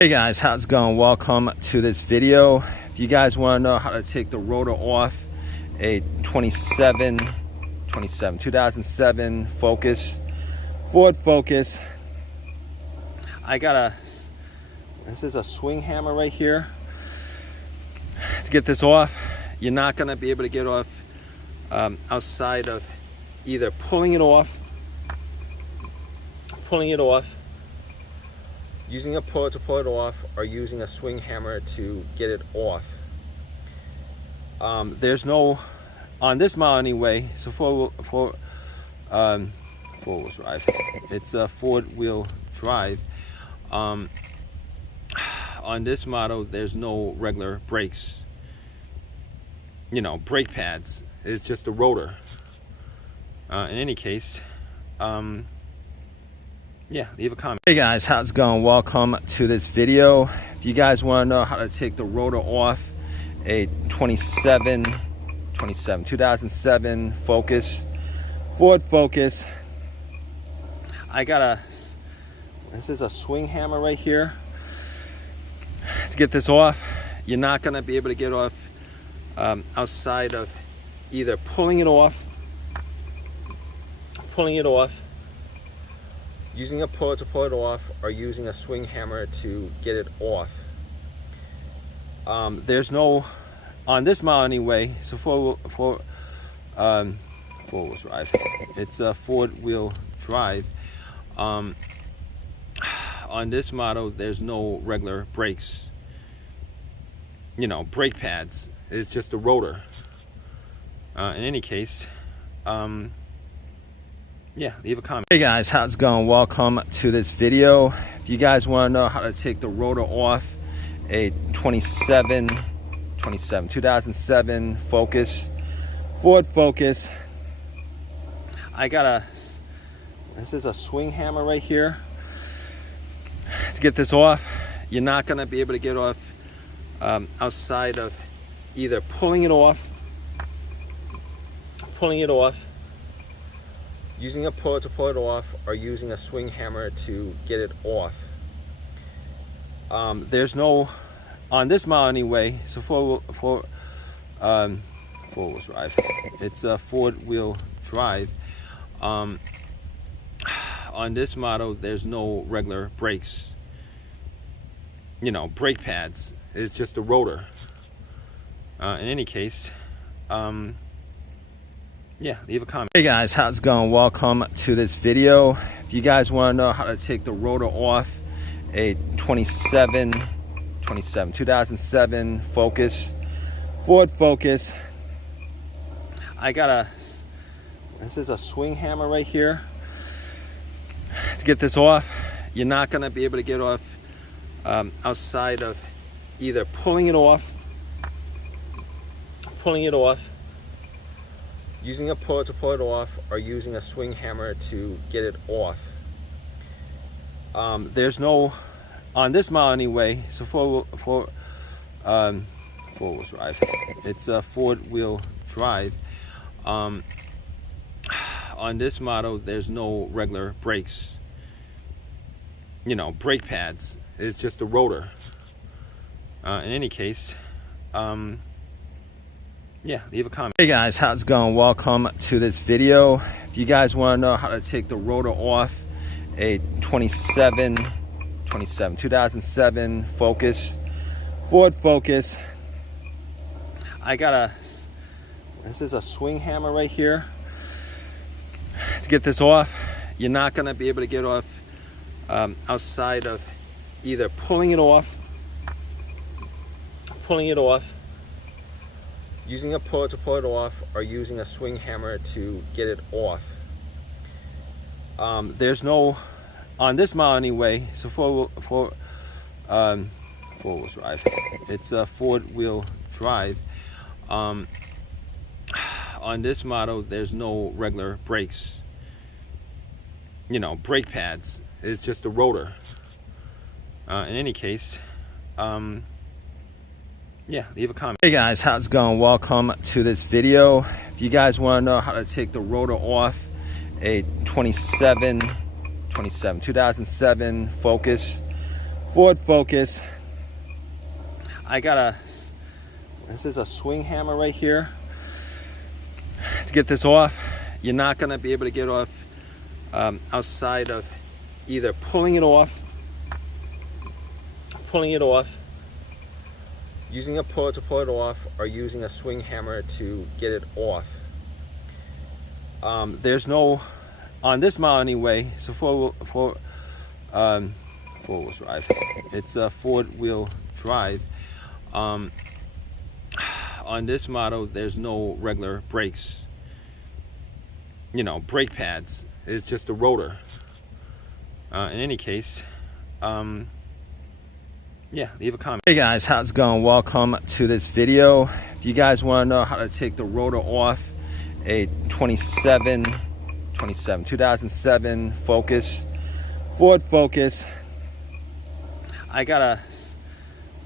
Hey guys, how's it going? Welcome to this video. If you guys want to know how to take the rotor off a 2007 Focus, Ford Focus, this is a swing hammer right here. To get this off, you're not going to be able to get off outside of either pulling it off, using a puller to pull it off, or using a swing hammer to get it off. There's no, on this model anyway, it's a four-wheel drive. It's a four-wheel drive. On this model, there's no regular brakes. You know, brake pads. It's just a rotor. In any case, yeah, leave a comment. Hey guys, how's it going? Welcome to this video. If you guys want to know how to take the rotor off a 2007 Focus, Ford Focus, this is a swing hammer right here. To get this off, you're not going to be able to get off outside of either pulling it off, using a puller to pull it off, or using a swing hammer to get it off. There's no, on this model anyway, it's a four-wheel drive. It's a four-wheel drive. On this model, there's no regular brakes. You know, brake pads. It's just a rotor. In any case, yeah, leave a comment. Hey guys, how's it going? Welcome to this video. If you guys want to know how to take the rotor off a 2007 Focus, Ford Focus, this is a swing hammer right here. To get this off, you're not going to be able to get off outside of either pulling it off, using a puller to pull it off, or using a swing hammer to get it off. There's no, on this model anyway, it's a four-wheel drive. It's a four-wheel drive. On this model, there's no regular brakes. You know, brake pads. It's just a rotor. In any case, yeah, leave a comment. Hey guys, how's it going? Welcome to this video. If you guys want to know how to take the rotor off a 2007 Focus, Ford Focus, this is a swing hammer right here. To get this off, you're not going to be able to get off outside of either pulling it off, using a puller to pull it off, or using a swing hammer to get it off. There's no, on this model anyway, it's a four-wheel drive. It's a four-wheel drive. On this model, there's no regular brakes. You know, brake pads. It's just a rotor. In any case, yeah, leave a comment. Hey guys, how's it going? Welcome to this video. If you guys want to know how to take the rotor off a 2007 Focus, Ford Focus, this is a swing hammer right here. To get this off, you're not going to be able to get off outside of either pulling it off, using a puller to pull it off, or using a swing hammer to get it off. There's no, on this model anyway, it's a four-wheel drive. It's a four-wheel drive. On this model, there's no regular brakes. You know, brake pads. It's just a rotor. In any case, yeah, leave a comment. Hey guys, how's it going? Welcome to this video. If you guys want to know how to take the rotor off a 2007 Focus, Ford Focus. This is a swing hammer right here. To get this off, you're not going to be able to get off outside of either pulling it off, using a puller to pull it off, or using a swing hammer to get it off. There's no, on this model anyway, so four-wheel drive. It's a four-wheel drive. On this model, there's no regular brakes, brake pads. It's just a rotor. In any case, yeah, leave a comment. Hey guys, how's it going? Welcome to this video. If you guys want to know how to take the rotor off a 2007 Focus, Ford Focus,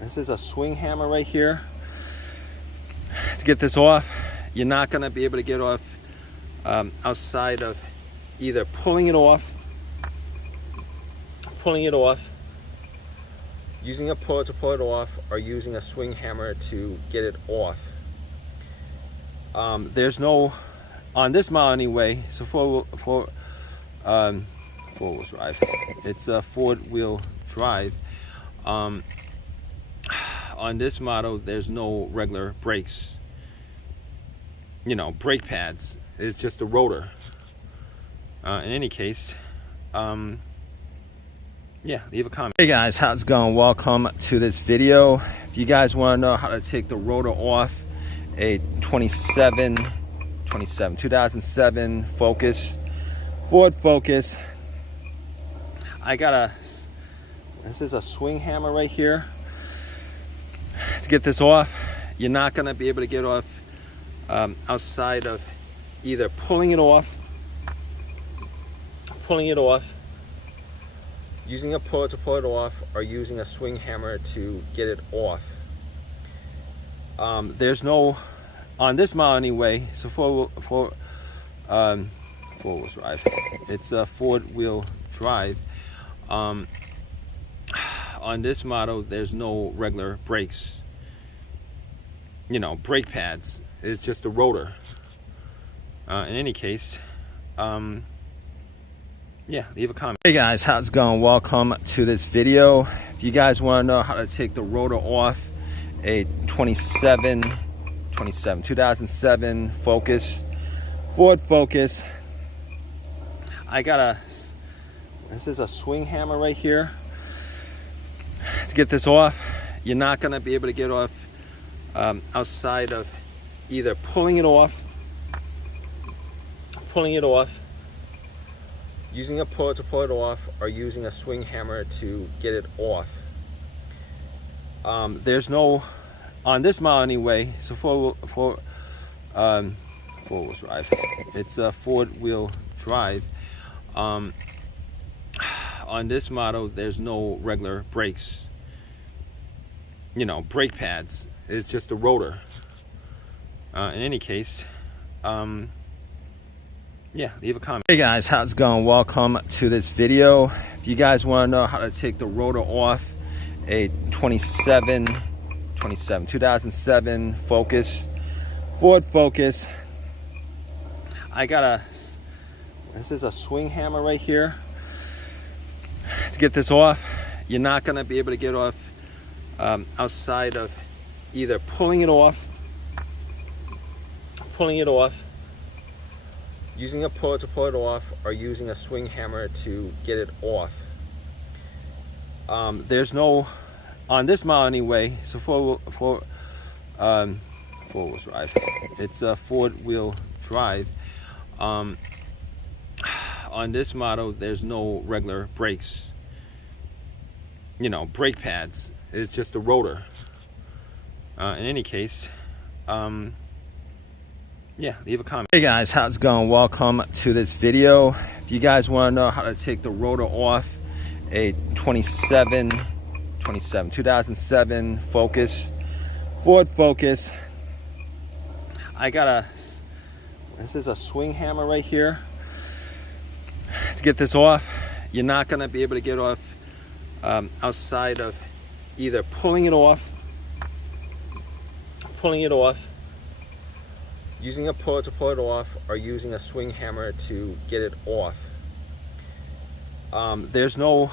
this is a swing hammer right here. To get this off, you're not going to be able to get off outside of either pulling it off, using a puller to pull it off, or using a swing hammer to get it off. There's no, on this model anyway, so four-wheel drive. It's a four-wheel drive. On this model, there's no regular brakes, brake pads. It's just a rotor. In any case, yeah, leave a comment. Hey guys, how's it going? Welcome to this video. If you guys want to know how to take the rotor off a 2007 Focus, Ford Focus, this is a swing hammer right here. To get this off, you're not going to be able to get off outside of either pulling it off, using a puller to pull it off, or using a swing hammer to get it off. There's no, on this model anyway, so four-wheel drive. It's a four-wheel drive. On this model, there's no regular brakes, brake pads. It's just a rotor. In any case, yeah, leave a comment. Hey guys, how's it going? Welcome to this video. If you guys want to know how to take the rotor off a 2007 Focus, Ford Focus, this is a swing hammer right here. To get this off, you're not going to be able to get off outside of either pulling it off, using a puller to pull it off, or using a swing hammer to get it off. There's no, on this model anyway, so four-wheel drive. It's a four-wheel drive. On this model, there's no regular brakes, brake pads. It's just a rotor. In any case, yeah, leave a comment. Hey guys, how's it going? Welcome to this video. If you guys want to know how to take the rotor off a 2007 Focus, Ford Focus, this is a swing hammer right here. To get this off, you're not going to be able to get off outside of either pulling it off, using a puller to pull it off, or using a swing hammer to get it off. There's no, on this model anyway, so four-wheel drive. It's a four-wheel drive. On this model, there's no regular brakes, brake pads. It's just a rotor. In any case, yeah, leave a comment. Hey guys, how's it going? Welcome to this video. If you guys want to know how to take the rotor off a 2007 Focus, Ford Focus, this is a swing hammer right here. To get this off, you're not going to be able to get off outside of either pulling it off, using a puller to pull it off, or using a swing hammer to get it off. There's no,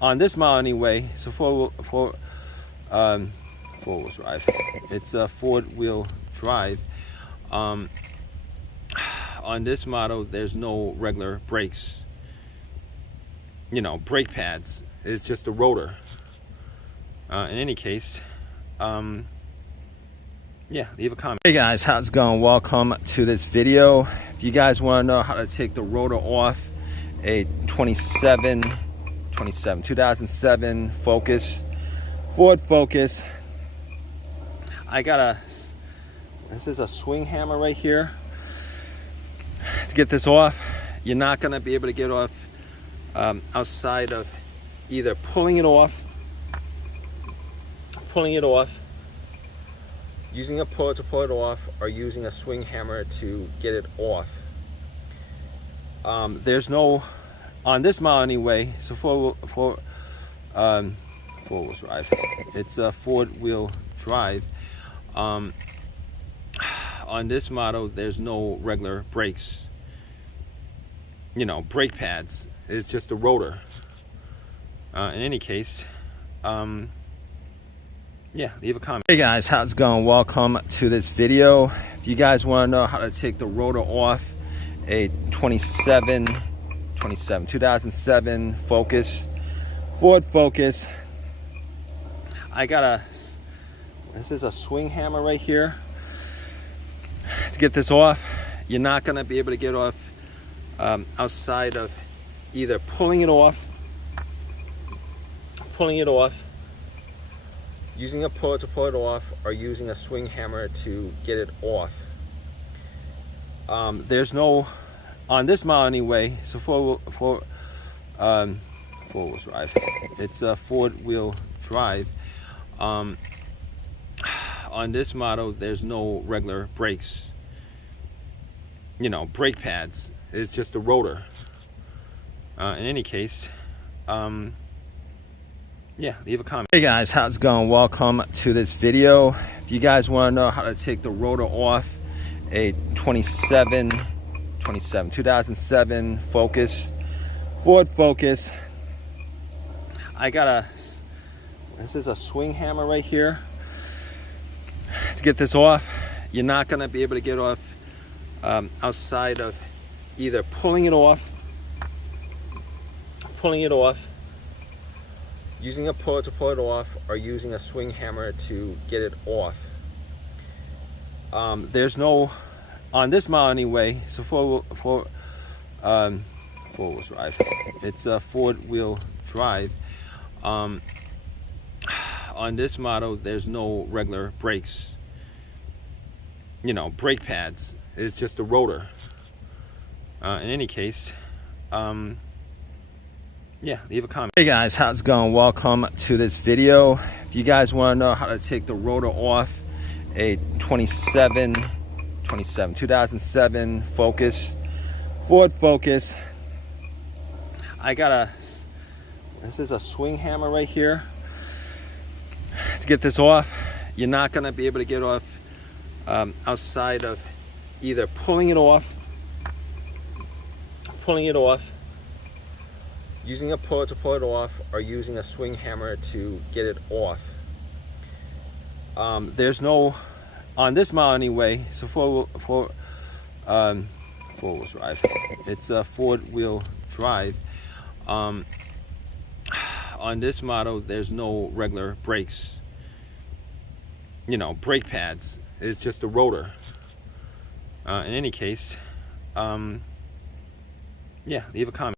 on this model anyway, it's a four-wheel drive. It's a four-wheel drive. On this model, there's no regular brakes, brake pads. It's just a rotor. In any case, yeah, leave a comment. Hey guys, how's it going? Welcome to this video. If you guys want to know how to take the rotor off a 2007 Focus, Ford Focus, this is a swing hammer right here. To get this off, you're not going to be able to get off outside of either pulling it off, using a puller to pull it off, or using a swing hammer to get it off. There's no, on this model anyway, it's a four-wheel drive. It's a four-wheel drive. On this model, there's no regular brakes, brake pads. It's just a rotor. In any case, yeah, leave a comment. Hey guys, how's it going? Welcome to this video. If you guys want to know how to take the rotor off a 2007 Focus, Ford Focus, this is a swing hammer right here. To get this off, you're not going to be able to get off outside of either pulling it off, using a puller to pull it off, or using a swing hammer to get it off. There's no, on this model anyway, it's a four-wheel drive. It's a four-wheel drive. On this model, there's no regular brakes, brake pads. It's just a rotor. In any case, yeah, leave a comment. Hey guys, how's it going? Welcome to this video. If you guys want to know how to take the rotor off a 2007 Focus, Ford Focus, this is a swing hammer right here. To get this off, you're not going to be able to get off outside of either pulling it off, using a puller to pull it off, or using a swing hammer to get it off. There's no, on this model anyway, it's a four-wheel drive. It's a four-wheel drive. On this model, there's no regular brakes, brake pads. It's just a rotor. In any case, yeah, leave a comment. Hey guys, how's it going? Welcome to this video. If you guys want to know how to take the rotor off a 2007 Focus, Ford Focus, this is a swing hammer right here. To get this off, you're not going to be able to get off outside of either pulling it off, using a puller to pull it off, or using a swing hammer to get it off. There's no, on this model anyway, it's a four-wheel drive. It's a four-wheel drive. On this model, there's no regular brakes, brake pads. It's just a rotor. In any case, yeah, leave a comment.